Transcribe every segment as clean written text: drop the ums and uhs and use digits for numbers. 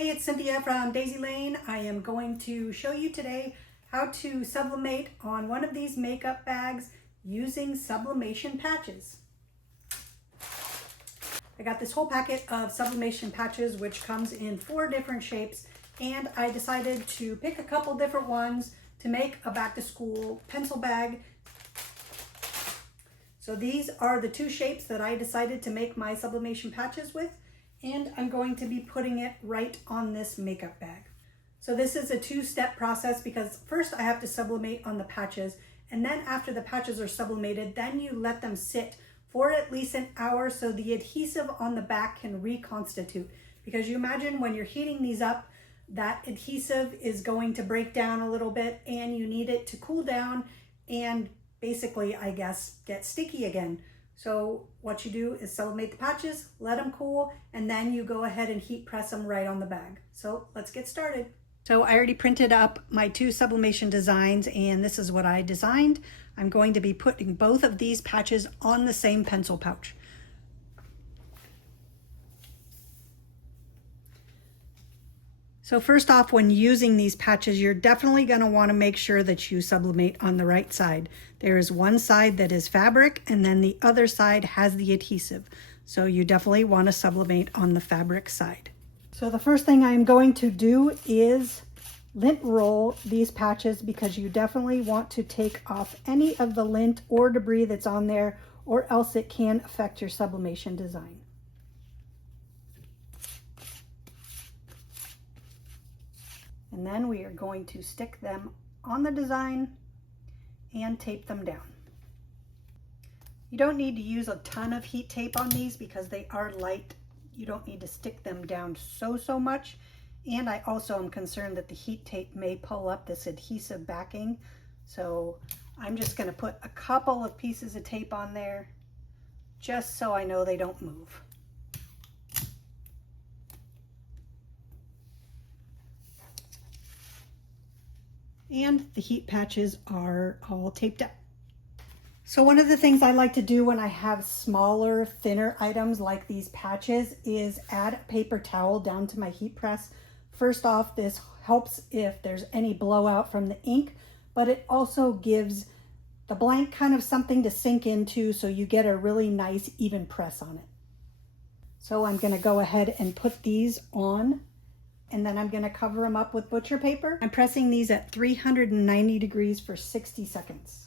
Hey, it's Cynthia from Daisy Lane. I am going to show you today how to sublimate on one of these makeup bags using sublimation patches. I got this whole packet of sublimation patches which comes in 4 different shapes, and I decided to pick a couple different ones to make a back to school pencil bag. So these are the 2 shapes that I decided to make my sublimation patches with, and I'm going to be putting it right on this makeup bag. So this is a 2-step process because first I have to sublimate on the patches, and then after the patches are sublimated, then you let them sit for at least an hour so the adhesive on the back can reconstitute. Because you imagine when you're heating these up, that adhesive is going to break down a little bit and you need it to cool down and basically, I guess, get sticky again. So what you do is sublimate the patches, let them cool, and then you go ahead and heat press them right on the bag. So let's get started. So I already printed up my 2 sublimation designs, and this is what I designed. I'm going to be putting both of these patches on the same pencil pouch. So first off, when using these patches, you're definitely going to want to make sure that you sublimate on the right side. There is one side that is fabric, and then the other side has the adhesive. So you definitely want to sublimate on the fabric side. So the first thing I'm going to do is lint roll these patches because you definitely want to take off any of the lint or debris that's on there, or else it can affect your sublimation design. And then we are going to stick them on the design and tape them down. You don't need to use a ton of heat tape on these because they are light. You don't need to stick them down so much. And I also am concerned that the heat tape may pull up this adhesive backing. So I'm just going to put a couple of pieces of tape on there just so I know they don't move. And the heat patches are all taped up. So one of the things I like to do when I have smaller, thinner items like these patches is add a paper towel down to my heat press. First off, this helps if there's any blowout from the ink, but it also gives the blank kind of something to sink into so you get a really nice even press on it. So I'm going to go ahead and put these on, and then I'm going to cover them up with butcher paper. I'm pressing these at 390 degrees for 60 seconds.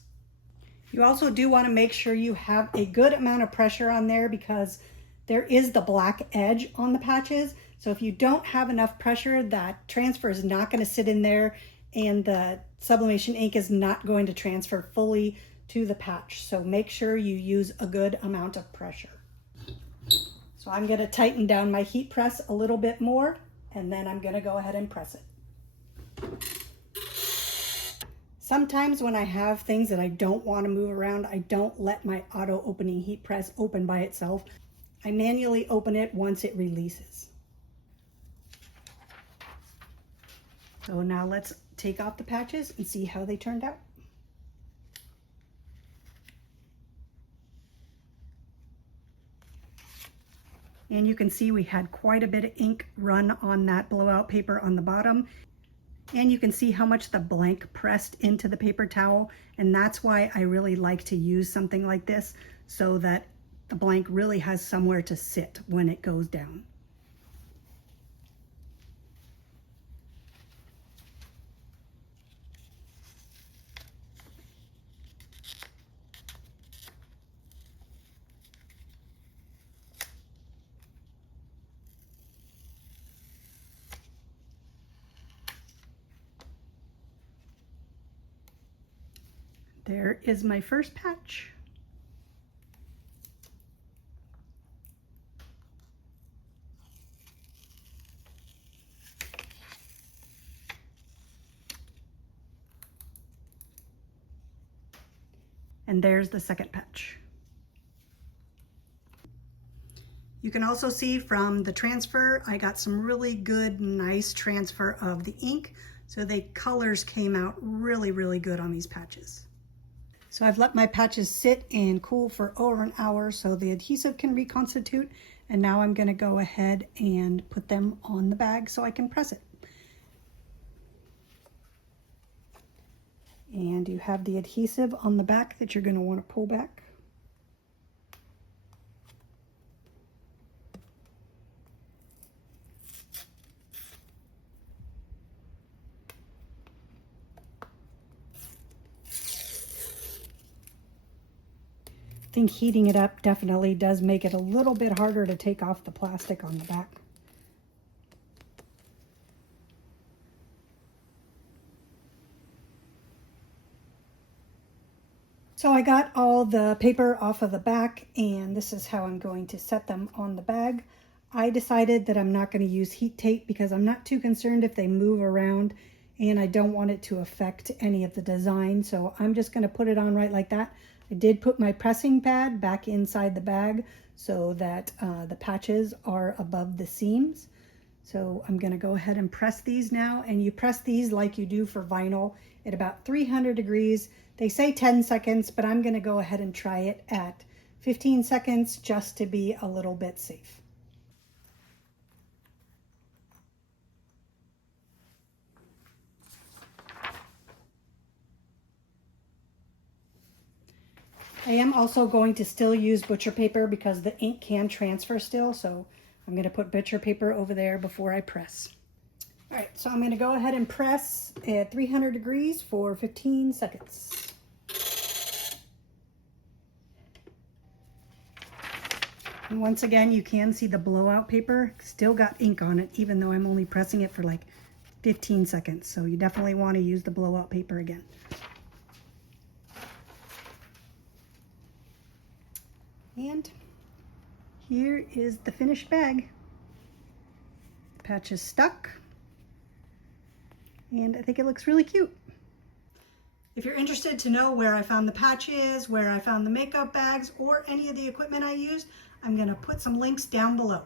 You also do want to make sure you have a good amount of pressure on there because there is the black edge on the patches. So if you don't have enough pressure, that transfer is not going to sit in there and the sublimation ink is not going to transfer fully to the patch. So make sure you use a good amount of pressure. So I'm going to tighten down my heat press a little bit more, and then I'm going to go ahead and press it. Sometimes when I have things that I don't want to move around, I don't let my auto opening heat press open by itself. I manually open it once it releases. So now let's take off the patches and see how they turned out. And you can see we had quite a bit of ink run on that blowout paper on the bottom. And you can see how much the blank pressed into the paper towel. And that's why I really like to use something like this so that the blank really has somewhere to sit when it goes down. There is my first patch. And there's the second patch. You can also see from the transfer, I got some really good, nice transfer of the ink. So the colors came out really good on these patches. So I've let my patches sit and cool for over an hour so the adhesive can reconstitute, And now I'm going to go ahead and put them on the bag so I can press it. And you have the adhesive on the back that you're going to want to pull back. I think heating it up definitely does make it a little bit harder to take off the plastic on the back. So I got all the paper off of the back, and this is how I'm going to set them on the bag. I decided that I'm not going to use heat tape because I'm not too concerned if they move around, and I don't want it to affect any of the design. So I'm just going to put it on right like that. I did put my pressing pad back inside the bag so that the patches are above the seams. So I'm going to go ahead and press these now, and you press these like you do for vinyl at about 300 degrees. They say 10 seconds, but I'm going to go ahead and try it at 15 seconds just to be a little bit safe. I am also going to still use butcher paper because the ink can transfer still, so I'm going to put butcher paper over there before I press. All right, so I'm going to go ahead and press at 300 degrees for 15 seconds. And once again, you can see the blowout paper still got ink on it, even though I'm only pressing it for like 15 seconds. So you definitely want to use the blowout paper again. And here is the finished bag. Patch is stuck, and I think it looks really cute. If you're interested to know where I found the patches, where I found the makeup bags, or any of the equipment I used, I'm going to put some links down below.